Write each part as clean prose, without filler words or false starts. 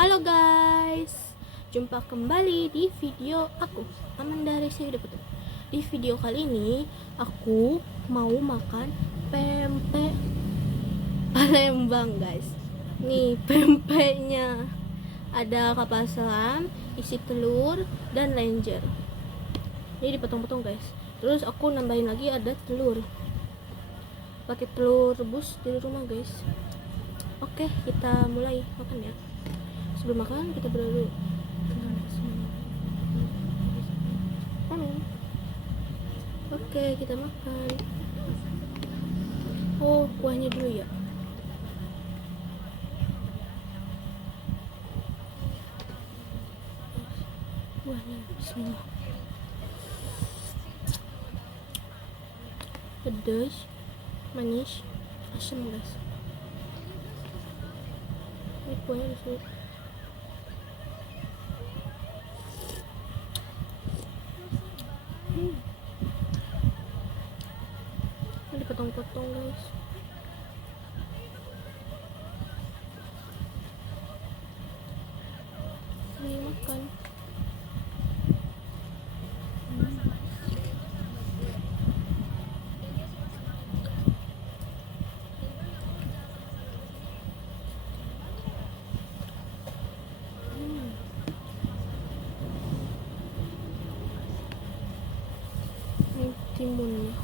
Halo guys, jumpa kembali di video aku, Amanda Resi Hidup. Di video kali ini aku mau makan pempek Palembang guys. Nih pempeknya, ada kapal selam, isi telur dan lenjer. Ini dipotong-potong guys. Terus aku nambahin lagi ada telur, pakai telur rebus dari rumah guys. Oke, kita mulai makan ya. Sebelum makan kita berdoa dulu. Amin. Oke, kita makan. Oh, kuahnya dulu ya. Kuahnya, bismillah. Pedas, manis, asam guys. Ini kuahnya disini. Ini dipotong-potong guys. Ini makan. Ini timunnya.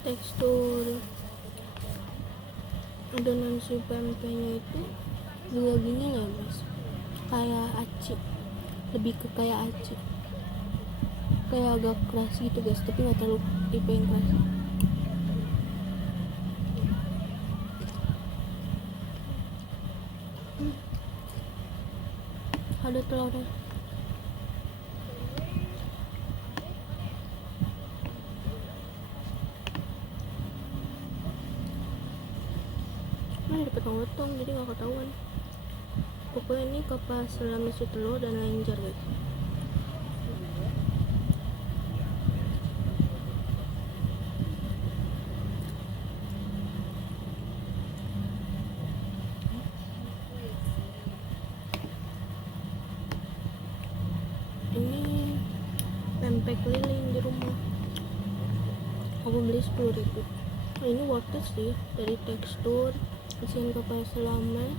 Tekstur adonan si pempeknya itu juga gini nggak guys, kayak aci, lebih ke kayak aci, kayak agak keras gitu guys, tapi nggak terlalu tipe yang keras. Ada telurnya. Ini dipotong-potong jadi nggak ketahuan. Pokoknya ini kapal selam isi telur dan lenjer guys. Ini pempek keliling di rumah. Aku beli 10.000. Nah, ini worth it sih, dari tekstur, isian kapal selamnya.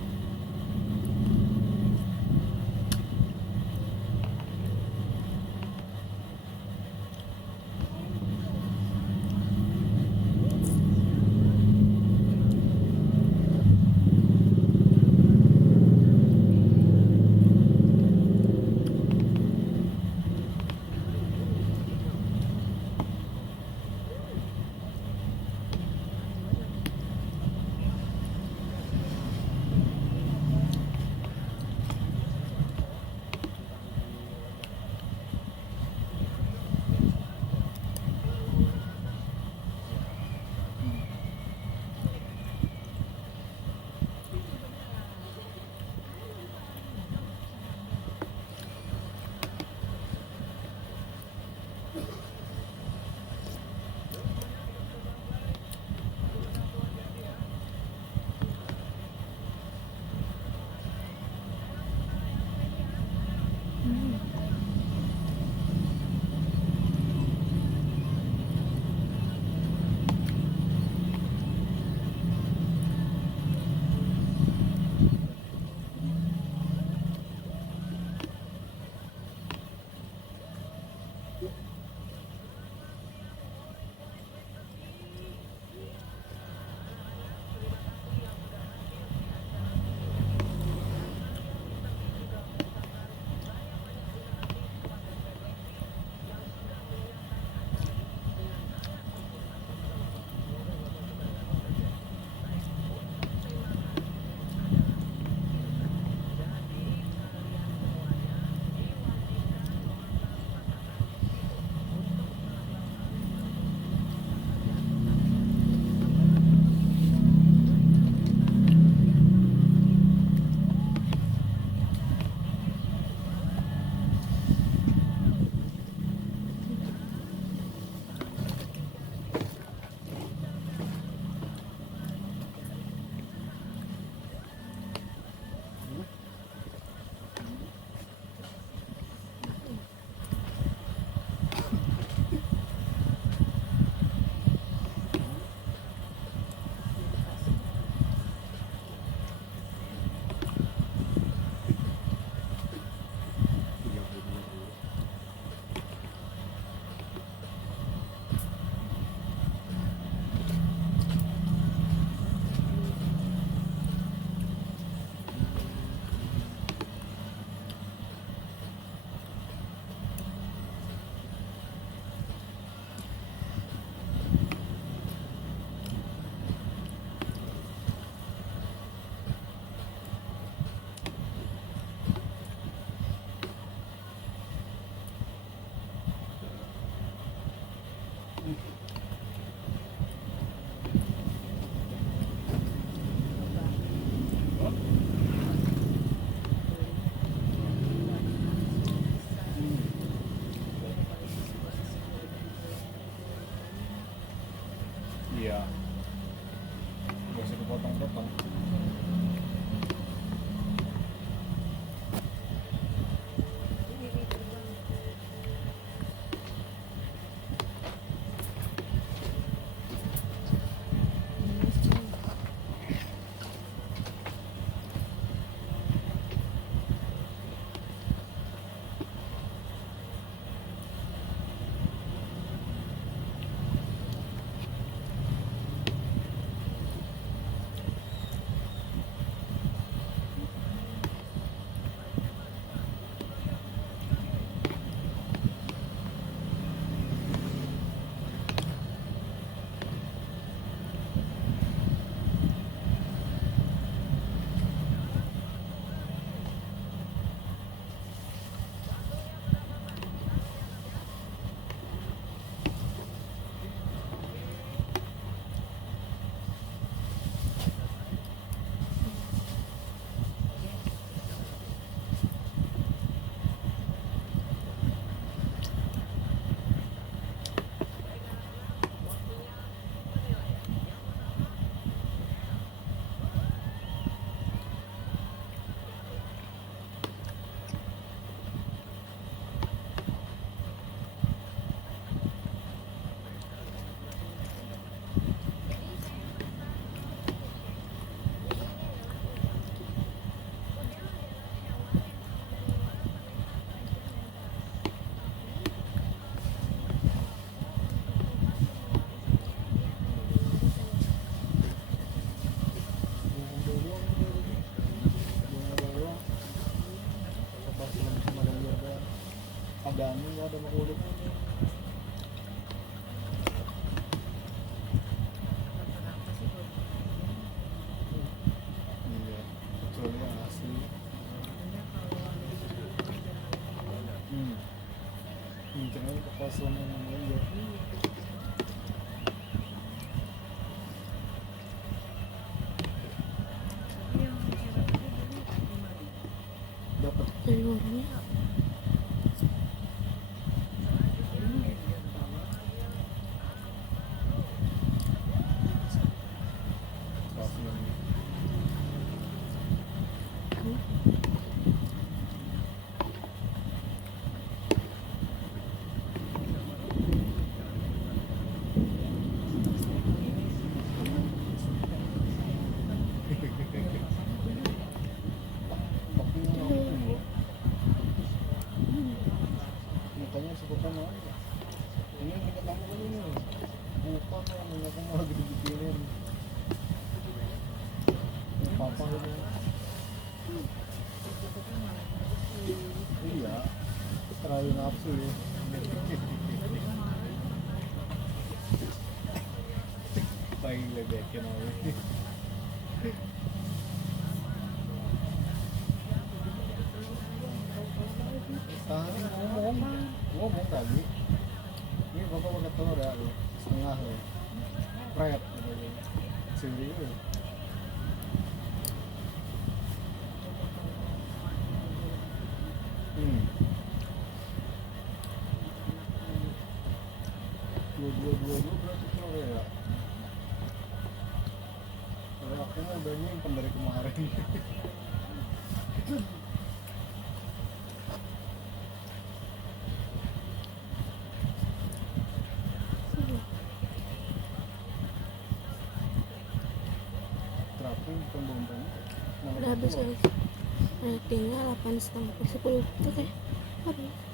Iya, gak usah kepotong-potong. Padahal nggak ada kulit. Iya, kecuali yang asli. Mungkin kepasuan yang namanya. Dapat telurnya mukanya seperti apa? Ini yang kita tamu ini bukan yang minyak malah gede-gedein. Papa ini. Iya, terlalu nafsu ya. Paling ledekin aja. Tadi ngomong tadi ini bapak pakai telur ya lo setengah lo pret sendiri lo dua berarti telur ya kalau aku mah udah nyimpen dari kemarin. Terapin pembombanya udah habis guys, ratingnya 8,5/10. Oke, habis.